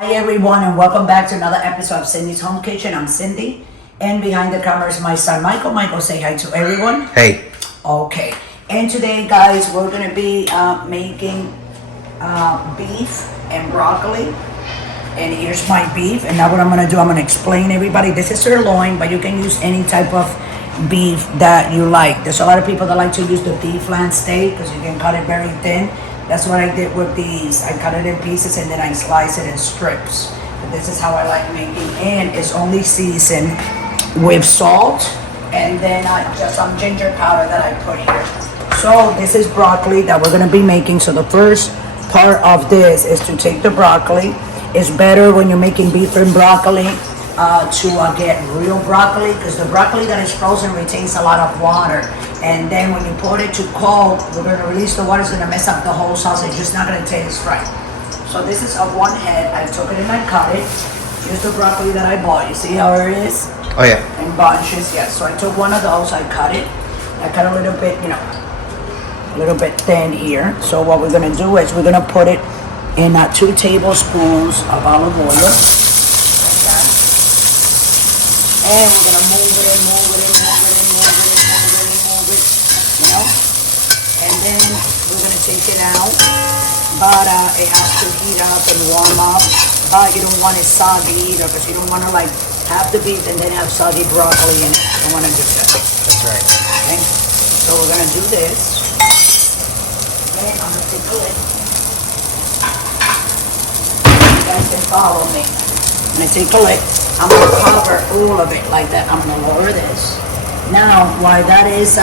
Hi everyone, and welcome back to another episode of Cindy's Home Kitchen. I'm Cindy, and behind the camera is my son Michael. Michael, say hi to everyone. Hey. Okay, and today guys, we're gonna be making beef and broccoli. And here's my beef, and now what I'm gonna do, I'm gonna explain everybody. This is sirloin, but you can use any type of beef that you like. There's a lot of people that like to use the D-flan steak because you can cut it very thin. That's what I did with these. I cut it in pieces and then I slice it in strips. But this is how I like making, and it's only seasoned with salt and then just some ginger powder that I put here. So this is broccoli that we're gonna be making. So the first part of this is to take the broccoli. It's better when you're making beef and broccoli to get real broccoli, because the broccoli that is frozen retains a lot of water. And then when you put it to cold, we're going to release the water. It's going to mess up the whole sauce. It's just not going to taste right. So this is of one head. I took it and I cut it. Here's the broccoli that I bought. You see how it is? Oh yeah. In bunches, yes. So I took one of those. I cut it. I cut a little bit, a little bit thin here. So what we're going to do is we're going to put it in 2 tablespoons of olive oil. Like that. And we're going to move it. And then we're going to take it out, but it has to heat up and warm up. You don't want it soggy either, because you don't want to have the beef and then have soggy broccoli in it. You don't want to do that. That's right. Okay, so we're going to do this. Okay, I'm going to take a lid. You guys can follow me. I'm going to take a lid. I'm going to cover all of it like that. I'm going to lower this. Now, while that is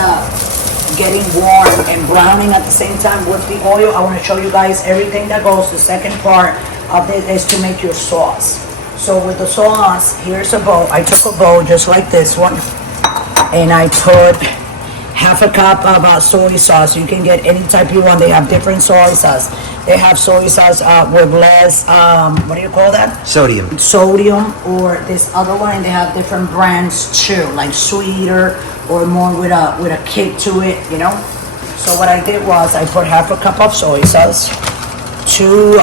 getting warm and browning at the same time with the oil, I want to show you guys everything that goes. The second part of this is to make your sauce. So with the sauce, here's a bowl. I took a bowl just like this one, and I put half a cup of soy sauce. You can get any type you want. They have different soy sauce. They have soy sauce with less, what do you call that? Sodium. Sodium, or this other one, and they have different brands too, like sweeter or more with a kick to it, So what I did was I put half a cup of soy sauce, 2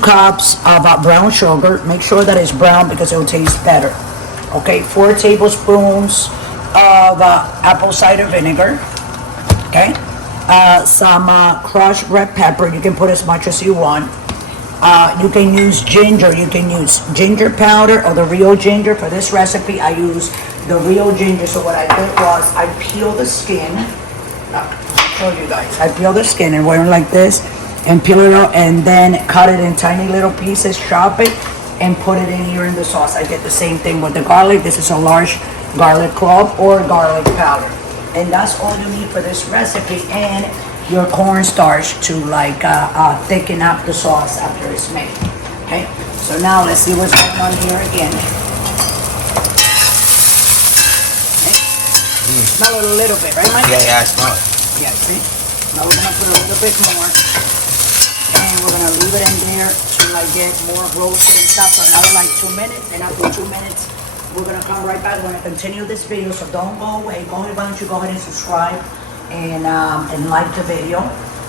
cups of brown sugar. Make sure that it's brown because it will taste better. Okay, 4 tablespoons of apple cider vinegar. Okay, some crushed red pepper. You can put as much as you want. You can use ginger. You can use ginger powder or the real ginger. For this recipe, I use the real ginger. So what I did was I peeled the skin. I'll show you guys. I peeled the skin and went like this and peel it out, and then cut it in tiny little pieces, chop it, and put it in here in the sauce. I did the same thing with the garlic. This is a large garlic clove or garlic powder. And that's all you need for this recipe, and your cornstarch to thicken up the sauce after it's made. Okay, so now let's see what's going on here again. Okay. Smell it a little bit, right, Mike? Yeah, I smell it. Yeah, see? Now we're gonna put a little bit more, and we're gonna leave it in there to get more roasted and stuff for another 2 minutes. And after 2 minutes, we're gonna come right back. We're gonna continue this video, so don't go away. Why don't you go ahead and subscribe and like the video,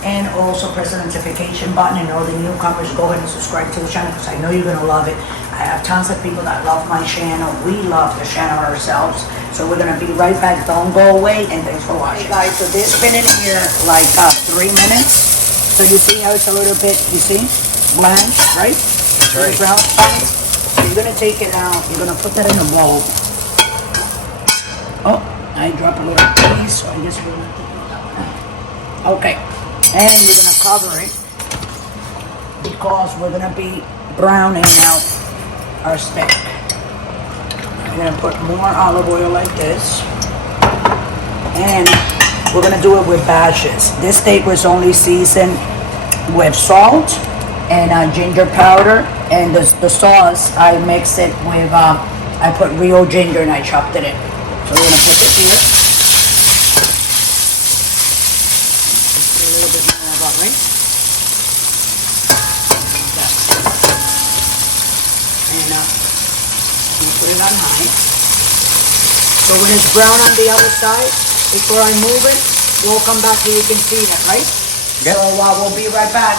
and also press the notification button, and all the newcomers, go ahead and subscribe to the channel, because I know you're gonna love it. I have tons of people that love my channel. We love the channel ourselves. So we're gonna be right back. Don't go away, and thanks for watching. Hey guys, so this has been in here 3 minutes. So you see how it's a little bit, you see, blanched, right? That's right. Brown spots. So you're gonna take it out. You're gonna put that in a bowl. Oh, I dropped a little piece, so I guess we're gonna take it out. Okay, and you're gonna cover it because we're gonna be browning out our steak. We're gonna put more olive oil like this, and we're gonna do it with batches. This steak was only seasoned with salt and ginger powder, and the sauce I mixed it with. I put real ginger and I chopped it in. So we're gonna put this here. A little bit more about right. And you put it on high. So when it's brown on the other side, before I move it, we'll come back here. You can see that, right? Yep. So we'll be right back.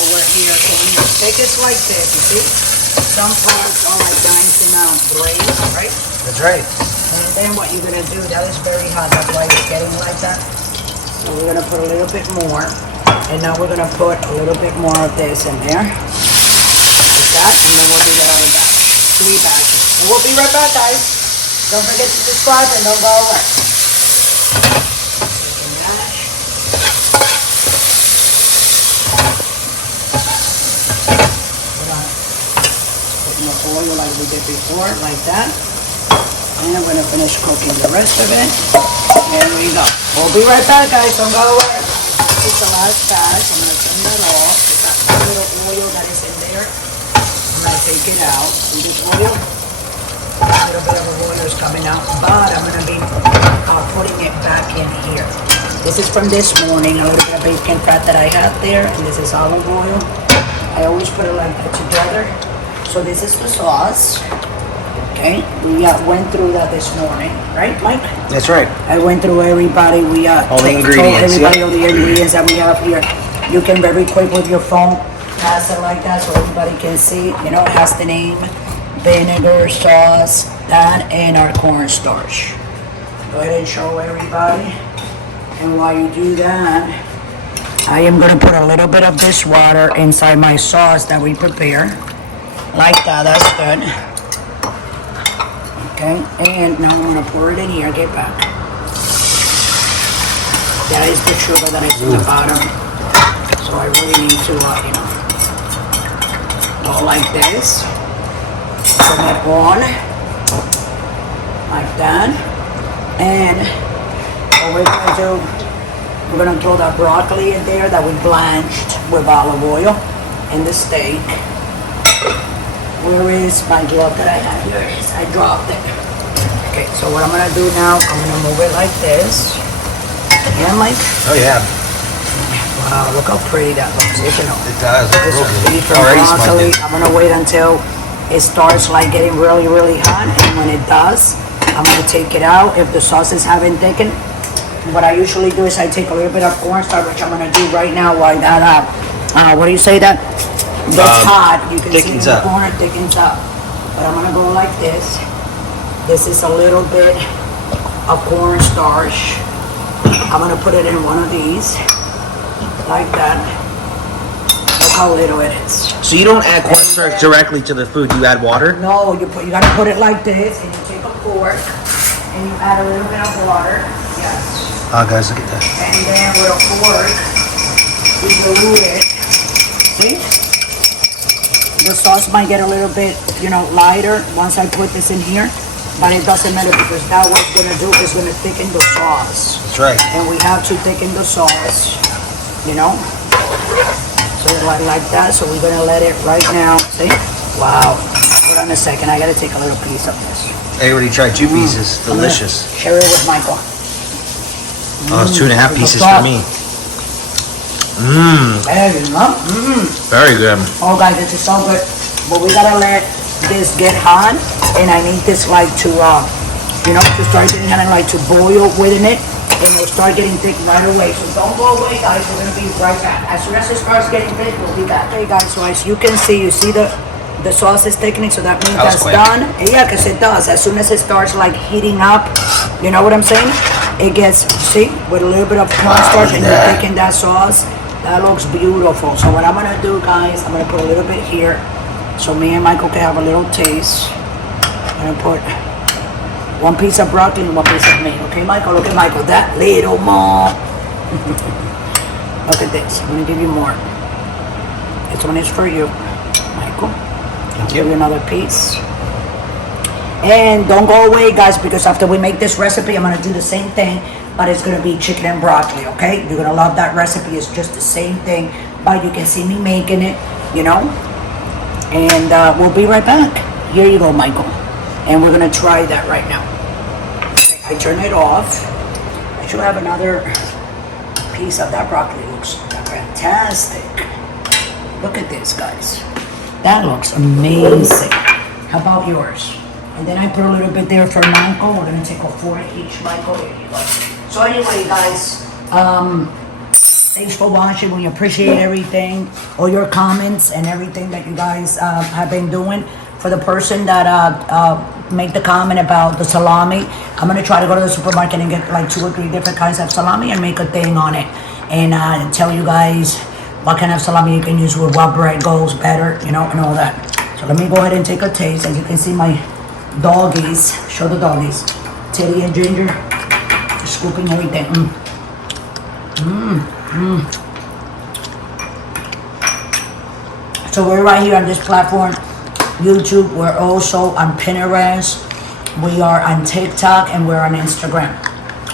over here. So when you take it like this, you see, some parts are like nice and braised, right? That's right. And then what you're gonna do, that is very hot, that's why it's getting like that. So we're gonna put a little bit more. And now we're gonna put a little bit more of this in there. Like that, and then we'll do the other batch. 3 batches. And we'll be right back, guys. Don't forget to subscribe and don't go away. Oil like we did before, like that. And I'm gonna finish cooking the rest of it. There we go. We'll be right back, guys. Don't go away. This is the last batch. I'm gonna turn that off. It's that little oil that is in there. I'm gonna take it out. See this oil? A little bit of oil is coming out, but I'm gonna be putting it back in here. This is from this morning. A little bit of bacon fat that I had there, and this is olive oil. I always put it like that together. So this is the sauce. Okay, we went through that this morning, right, Mike? That's right. I went through everybody. We all the ingredients. told everybody all the ingredients that we have here. You can very quick with your phone pass it like that so everybody can see. You know, it has the name, vinegar, sauce, that, and our cornstarch. Go ahead and show everybody. And while you do that, I am gonna put a little bit of this water inside my sauce that we prepare. Like that, that's good. Okay, and now I'm gonna pour it in here, get back. That is the sugar that is in the bottom. So I really need to, you know, go like this. Turn it on. Like that. And what we're gonna do, we're gonna throw that broccoli in there that we blanched with olive oil and the steak. Where is my glove that I had? Here it is. I dropped it. Okay, so what I'm gonna do now, I'm gonna move it like this. Yeah, Mike? Oh yeah. Wow, look how pretty that looks, you know. It does. This is beef and Already broccoli. smoking. I'm gonna wait until it starts like getting really, really hot, and when it does, I'm gonna take it out. If the sauces haven't thickened, what I usually do is I take a little bit of cornstarch, which I'm gonna do right now while that, what do you say that? Gets hot, you can see the corn thickens up. But I'm gonna go like this. This is a little bit of cornstarch. I'm gonna put it in one of these, like that. Look how little it is. So you don't add cornstarch directly to the food, you add water? No, you gotta put it like this, and you take a fork, and you add a little bit of water. Yes. Oh guys, look at that. And then with a fork, you dilute it. See? The sauce might get a little bit, you know, lighter once I put this in here, but it doesn't matter because that what's gonna do is gonna thicken the sauce. That's right. And we have to thicken the sauce, you know? So like that, so we're gonna let it right now, see? Wow. Hold on a second, I gotta take a little piece of this. I already tried 2 pieces, delicious. Share it with Michael. Oh, it's 2.5 pieces for me. Mmm. There you go. Very good. Oh guys, this is so good. But we gotta let this get hot, and I need this like to, you know, to start getting kind of like to boil within it, and it'll start getting thick right away. So don't go away, guys. We're gonna be right back. As soon as it starts getting thick, we'll be back. Okay, guys. So as you can see, you see the sauce is thickening, so that means that's done. Yeah, because it does. As soon as it starts like heating up, you know what I'm saying? It gets, see, with a little bit of cornstarch and you thicken that sauce. That looks beautiful. So what I'm gonna do, guys, I'm gonna put a little bit here so me and Michael can have a little taste. I'm gonna put 1 piece of broccoli and 1 piece of meat. Okay, Michael? Look at Michael. That little more. Look at this. I'm gonna give you more. This one is for you, Michael. I'll give you another piece. And don't go away, guys, because after we make this recipe, I'm gonna do the same thing, but it's gonna be chicken and broccoli, okay? You're gonna love that recipe. It's just the same thing, but you can see me making it, you know? And we'll be right back. Here you go, Michael. And we're gonna try that right now. Okay, I turn it off. I should have another piece of that broccoli. It looks fantastic. Look at this, guys. That looks amazing. How about yours? And then I put a little bit there for Michael. We're gonna take a fork each, Michael. There you go. So anyway, guys, Thanks for watching. We appreciate everything, all your comments and everything that you guys have been doing. For the person that made the comment about the salami, I'm gonna try to go to the supermarket and get like 2 or 3 different kinds of salami and make a thing on it, and tell you guys what kind of salami you can use with what bread goes better, you know, and all that. So let me go ahead and take a taste. As you can see, my doggies, show the doggies, Teddy and Ginger, scooping everything. So we're right here on this platform, YouTube. We're also on Pinterest. We are on TikTok, and we're on Instagram.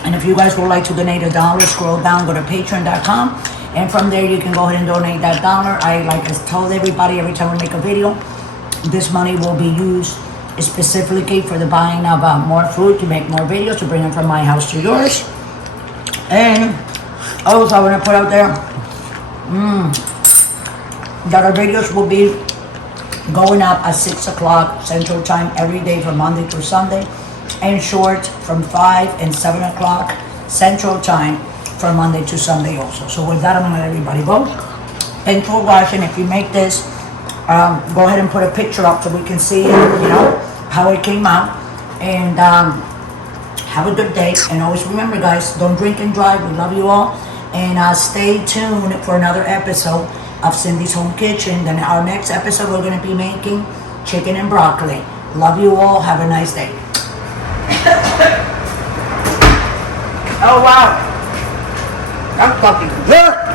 And if you guys would like to donate $1, scroll down, go to patreon.com, and from there you can go ahead and donate that $1. I told everybody, every time we make a video, this money will be used specifically for the buying of more food, to make more videos, to bring them from my house to yours. And also I want to put out there that our videos will be going up at 6 o'clock Central Time every day from Monday to Sunday, and short from 5 and 7 o'clock Central Time from Monday to Sunday also. So with that, I'm going to let everybody go. Thanks for watching. If you make this, go ahead and put a picture up so we can see, you know, how it came out. And have a good day. And always remember, guys, don't drink and drive. We love you all. And stay tuned for another episode of Cindy's Home Kitchen. Then our next episode, we're going to be making chicken and broccoli. Love you all. Have a nice day. Oh, wow. That's fucking good.